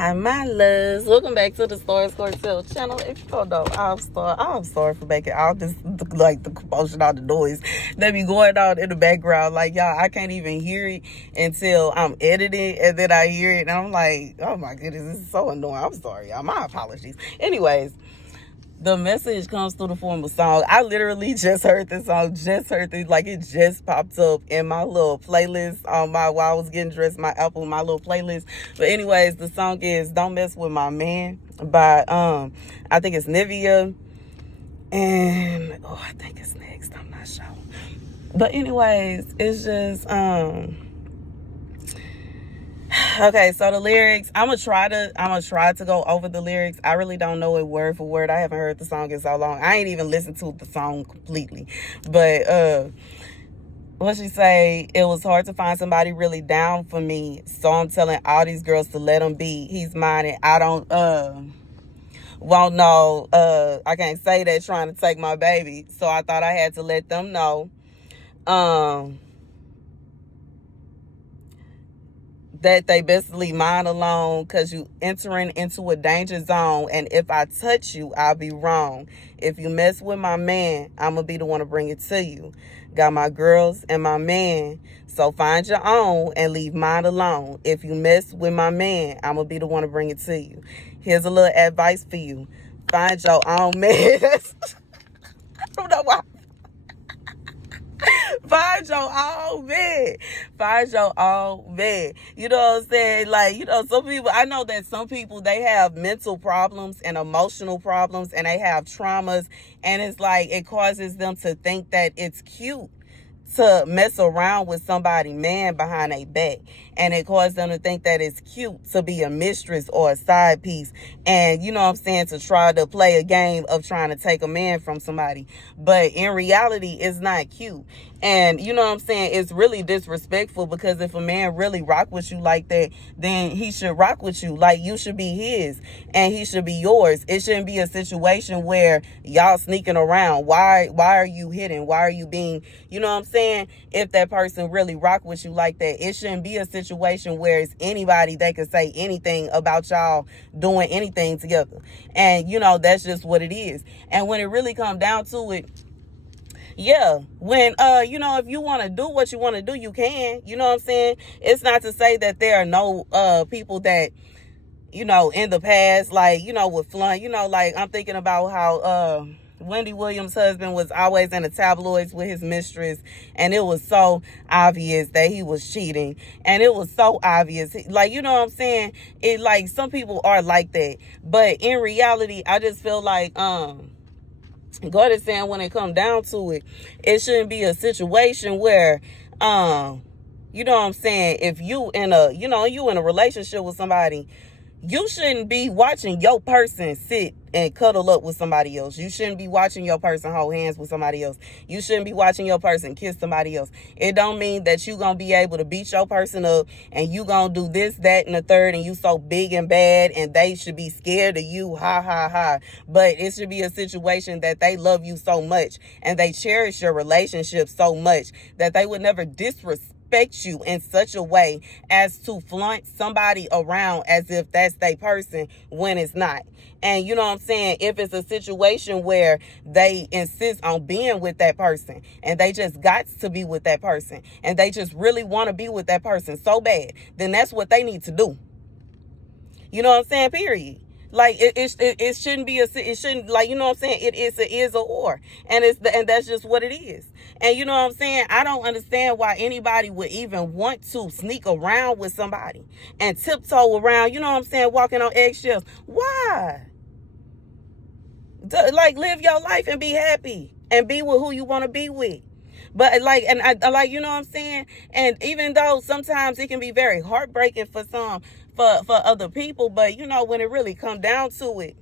Hi, my loves. Welcome back to the Starscartel channel. If you don't know, I'm sorry for making all this, like, the commotion, all the noise that be going on in the background. Like, y'all, I can't even hear it until I'm editing, and then I hear it, and I'm like, oh my goodness, this is so annoying. I'm sorry, y'all. My apologies. Anyways, the message comes through the form of song. I literally just heard this song, like it just popped up in my little playlist on while I was getting dressed, my little playlist. But anyways, the song is Don't Mess With My Man by, I think it's Nivea. And, I think it's next. I'm not sure. But anyways, it's just, okay, so the lyrics, I'm gonna try to go over the lyrics. I really don't know it word for word. I haven't heard the song in so long. I ain't even listened to the song completely. But what she say, it was hard to find somebody really down for me, so I'm telling all these girls to let him be. He's mine and I don't won't know. I can't say that trying to take my baby, so I thought I had to let them know that they best leave mine alone, because you entering into a danger zone, and if I touch you, I'll be wrong. If you mess with my man, I'm gonna be the one to bring it to you. Got my girls and my man, so find your own and leave mine alone. If you mess with my man, I'm gonna be the one to bring it to you. Here's a little advice for you: find your own man. I don't know why. Find your own man. Find your own man. You know what I'm saying? Like, some people, I know that some people, they have mental problems and emotional problems, and they have traumas, and it's like it causes them to think that it's cute to mess around with somebody man behind their back, and it causes them to think that it's cute to be a mistress or a side piece, and you know what I'm saying, to try to play a game of trying to take a man from somebody. But in reality, it's not cute. And you know what I'm saying, it's really disrespectful, because if a man really rock with you like that, then he should rock with you. Like, you should be his and he should be yours. It shouldn't be a situation where y'all sneaking around. Why are you hidden? Why are you being, you know what I'm saying? If that person really rock with you like that, it shouldn't be a situation where it's anybody that can say anything about y'all doing anything together. And that's just what it is. And when it really comes down to it, yeah, when, if you want to do what you want to do, you can. You know what I'm saying? It's not to say that there are no people that, in the past, like, with flaunt, like, I'm thinking about how Wendy Williams' husband was always in the tabloids with his mistress, and it was so obvious that he was cheating, and it was so obvious, like, you know what I'm saying? It, like, some people are like that, but in reality, I just feel like, God is saying, when it comes down to it, it shouldn't be a situation where, you know what I'm saying, if you in a relationship with somebody, you shouldn't be watching your person sit and cuddle up with somebody else. You shouldn't be watching your person hold hands with somebody else. You shouldn't be watching your person kiss somebody else. It don't mean that you gonna be able to beat your person up and you gonna do this, that, and the third, and you so big and bad and they should be scared of you. Ha, ha, ha. But it should be a situation that they love you so much and they cherish your relationship so much that they would never disrespect you in such a way as to flaunt somebody around as if that's their person when it's not. And you know what I'm saying, if it's a situation where they insist on being with that person and they just got to be with that person and they just really want to be with that person so bad, then that's what they need to do. You know what I'm saying? Period. Like, it shouldn't be it shouldn't, like, you know what I'm saying? It is a or, and that's just what it is. And you know what I'm saying? I don't understand why anybody would even want to sneak around with somebody and tiptoe around, you know what I'm saying, walking on eggshells. Why? Like, live your life and be happy and be with who you want to be with. But like, and I like, you know what I'm saying? And even though sometimes it can be very heartbreaking for some, for other people, but when it really come down to it,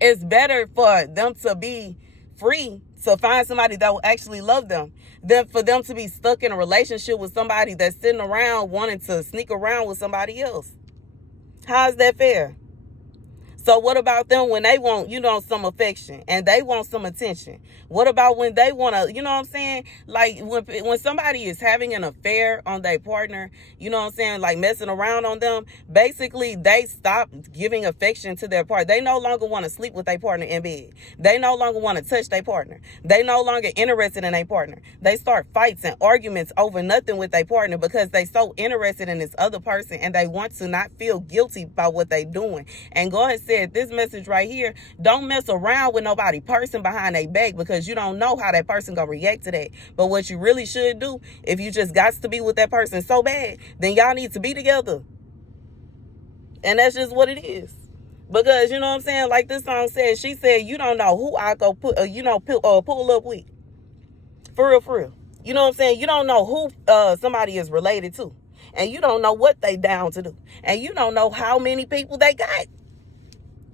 it's better for them to be free to find somebody that will actually love them than for them to be stuck in a relationship with somebody that's sitting around wanting to sneak around with somebody else. How is that fair? So what about them when they want, some affection and they want some attention? What about when they want to, what I'm saying? Like when somebody is having an affair on their partner, what I'm saying? Like messing around on them, basically they stop giving affection to their partner. They no longer want to sleep with their partner in bed. They no longer want to touch their partner. They no longer interested in their partner. They start fights and arguments over nothing with their partner because they so interested in this other person and they want to not feel guilty about what they doing. And God said this message right here, don't mess around with nobody person behind their back because you don't know how that person gonna react to that. But what you really should do, if you just got to be with that person so bad, then y'all need to be together. And that's just what it is. Because, what I'm saying, like this song says, she said, you don't know who I go pull up with. For real, for real. You know what I'm saying? You don't know who somebody is related to. And you don't know what they down to do. And you don't know how many people they got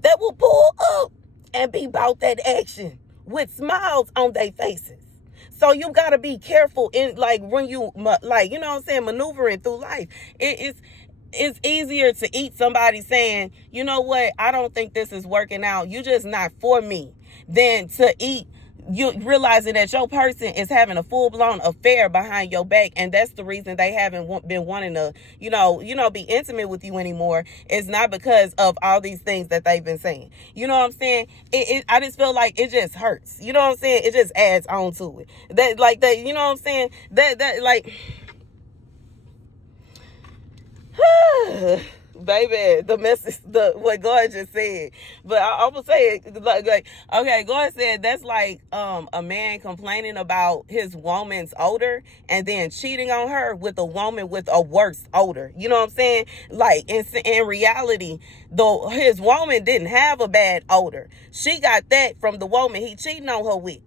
that will pull up and be about that action with smiles on their faces. So you got to be careful in when you maneuvering through life. It's easier to eat somebody saying, you know what, I don't think this is working out, you just not for me, than to eat you realizing that your person is having a full-blown affair behind your back, and that's the reason they haven't been wanting to be intimate with you anymore. It's not because of all these things that they've been saying. You know what I'm saying? I just feel like it just hurts. You know what I'm saying? It just adds on to it. That you know what I'm saying? Baby, the message, what God just said. But I'm gonna say it like okay, God said that's like a man complaining about his woman's odor and then cheating on her with a woman with a worse odor. You know what I'm saying? Like in reality, though, his woman didn't have a bad odor. She got that from the woman he cheating on her with.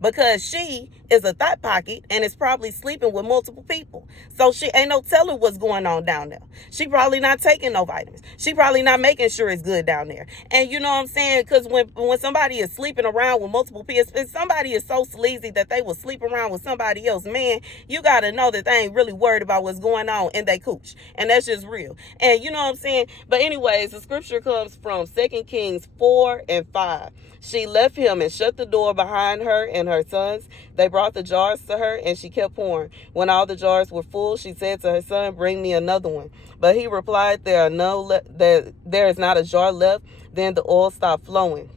Because she is a thought pocket and is probably sleeping with multiple people. So she ain't no telling what's going on down there. She probably not taking no vitamins. She probably not making sure it's good down there. And you know what I'm saying? Because when somebody is sleeping around with multiple people, if somebody is so sleazy that they will sleep around with somebody else, man, you got to know that they ain't really worried about what's going on in they cooch. And that's just real. And you know what I'm saying? But anyways, the scripture comes from 2 Kings 4:5. She left him and shut the door behind her and her sons. They brought the jars to her, and she kept pouring. When all the jars were full, she said to her son, "Bring me another one." But he replied, "There is not a jar left." Then the oil stopped flowing.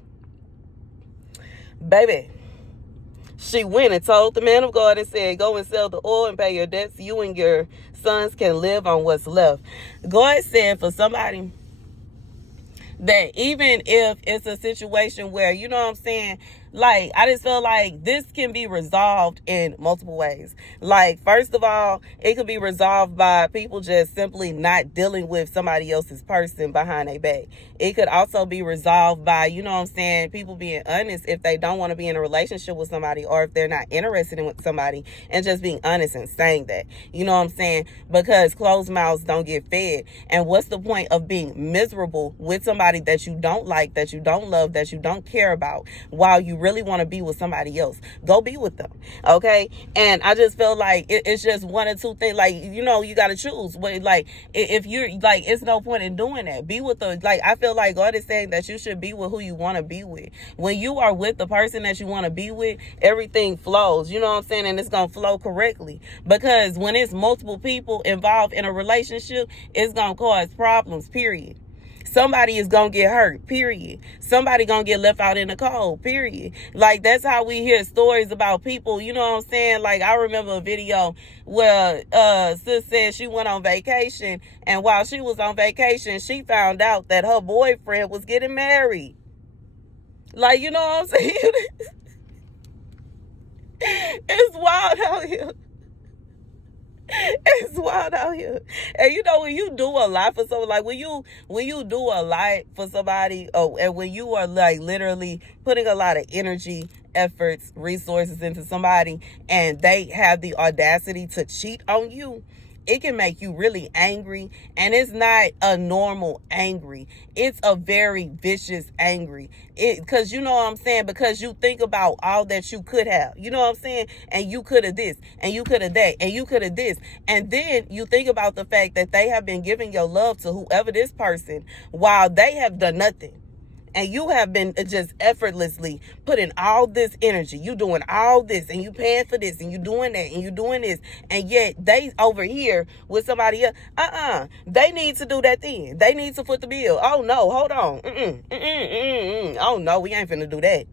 Baby, she went and told the man of God and said, "Go and sell the oil and pay your debts. You and your sons can live on what's left." God said for somebody that even if it's a situation where, you know what I'm saying, like, I just feel like this can be resolved in multiple ways. Like, first of all, it could be resolved by people just simply not dealing with somebody else's person behind their back. It could also be resolved by, you know what I'm saying, people being honest if they don't want to be in a relationship with somebody, or if they're not interested in somebody, and just being honest and saying that. You know what I'm saying? Because closed mouths don't get fed. And what's the point of being miserable with somebody that you don't like, that you don't love, that you don't care about, while you really want to be with somebody else? Go be with them, okay? And I just feel like it's just one or two things. Like, you know, you got to choose. Like, if you're like, it's no point in doing that. Be with the, like, I feel like God is saying that you should be with who you want to be with. When you are with the person that you want to be with, everything flows, you know what I'm saying? And it's going to flow correctly. Because when it's multiple people involved in a relationship, it's going to cause problems, period. Somebody is going to get hurt, period. Somebody going to get left out in the cold, period. Like, that's how we hear stories about people, you know what I'm saying? Like, I remember a video where sis said she went on vacation, and while she was on vacation, she found out that her boyfriend was getting married. Like, you know what I'm saying? It's wild out here. It's wild out here. And you know, when you do a lot for someone, like when you do a lot for somebody, and when you are like literally putting a lot of energy, efforts, resources into somebody, and they have the audacity to cheat on you, it can make you really angry. And it's not a normal angry. It's a very vicious angry. Because you know what I'm saying? Because you think about all that you could have. You know what I'm saying? And you could have this, and you could have that, and you could have this. And then you think about the fact that they have been giving your love to whoever this person while they have done nothing. and you have been just effortlessly putting all this energy. You doing all this, and you paying for this, and you doing that, and you doing this, and yet they over here with somebody else. They need to do that thing. They need to foot the bill. Oh no, hold on. Oh no, we ain't finna do that.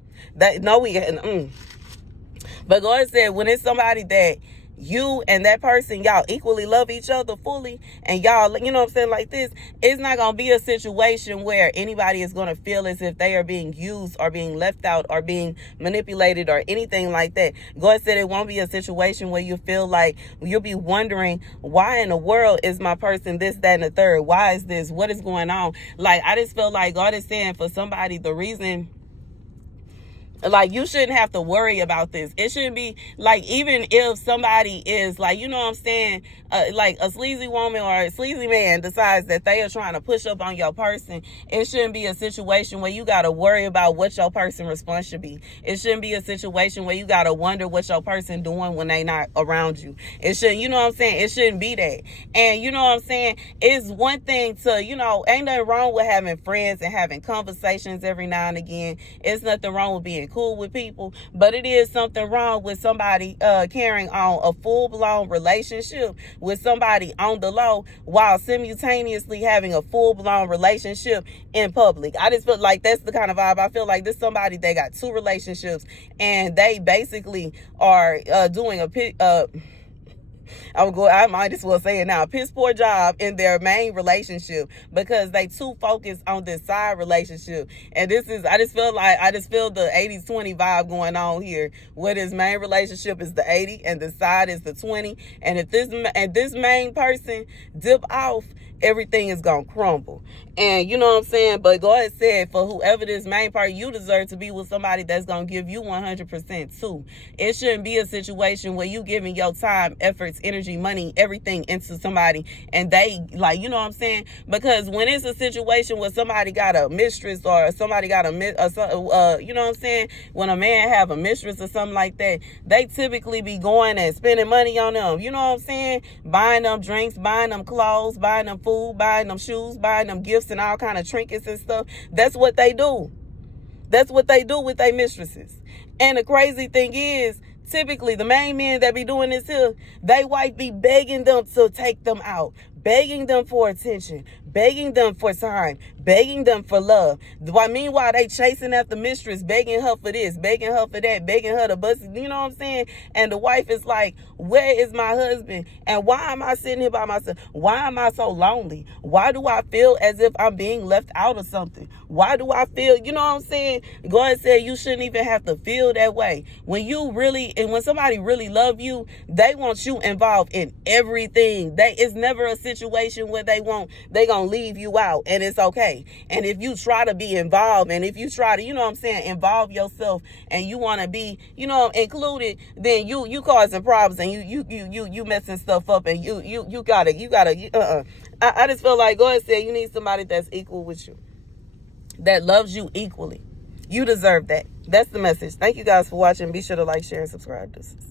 But God said, when it's somebody that you and that person, y'all equally love each other fully, and y'all, you know what I'm saying, like this, it's not going to be a situation where anybody is going to feel as if they are being used or being left out or being manipulated or anything like that. God said it won't be a situation where you feel like you'll be wondering, why in the world is my person this, that, and the third? Why is this? What is going on? Like, I just feel like God is saying for somebody, the reason, like, you shouldn't have to worry about this. It shouldn't be like, even if somebody is like, you know what I'm saying, like a sleazy woman or a sleazy man decides that they are trying to push up on your person, it shouldn't be a situation where you got to worry about what your person response should be. It shouldn't be a situation where you got to wonder what your person doing when they not around you. It shouldn't, you know what I'm saying? It shouldn't be that. And you know what I'm saying? It's one thing to, you know, ain't nothing wrong with having friends and having conversations every now and again. It's nothing wrong with being cool with people, but it is something wrong with somebody carrying on a full-blown relationship with somebody on the low while simultaneously having a full-blown relationship in public. I just feel like that's the kind of vibe. I feel like this somebody, they got two relationships and they basically are doing I might as well say it now, piss poor job in their main relationship because they too focused on this side relationship. And this is, I just feel the 80-20 vibe going on here, where this main relationship is the 80 and the side is the 20. And if this main person dip off, everything is gonna crumble. And you know what I'm saying? But God said, for whoever this main part, you deserve to be with somebody that's gonna give you 100% too. It shouldn't be a situation where you giving your time, efforts, energy, money, everything into somebody and they, like, you know what I'm saying? Because when it's a situation where somebody got a mistress or somebody got you know what I'm saying? When a man have a mistress or something like that, they typically be going and spending money on them. You know what I'm saying? Buying them drinks, buying them clothes, buying them food, buying them shoes, buying them gifts and all kind of trinkets and stuff. That's what they do. That's what they do with their mistresses. And the crazy thing is, typically the main men that be doing this here, they wife be begging them to take them out, begging them for attention, begging them for time, begging them for love. Meanwhile, they chasing after mistress, begging her for this, begging her for that, begging her to bust, you know what I'm saying? And the wife is like, where is my husband? And why am I sitting here by myself? Why am I so lonely? Why do I feel as if I'm being left out of something? Why do I feel, you know what I'm saying? God said you shouldn't even have to feel that way. When somebody really love you, they want you involved in everything. It's never a situation where they gonna leave you out, and it's okay. And if you try to be involved, and if you try to, you know what I'm saying, involve yourself, and you want to be, you know, included, then you causing problems, and you messing stuff up, and you gotta. I just feel like God said you need somebody that's equal with you, that loves you equally. You deserve that. That's the message. Thank you guys for watching. Be sure to like, share, and subscribe. This is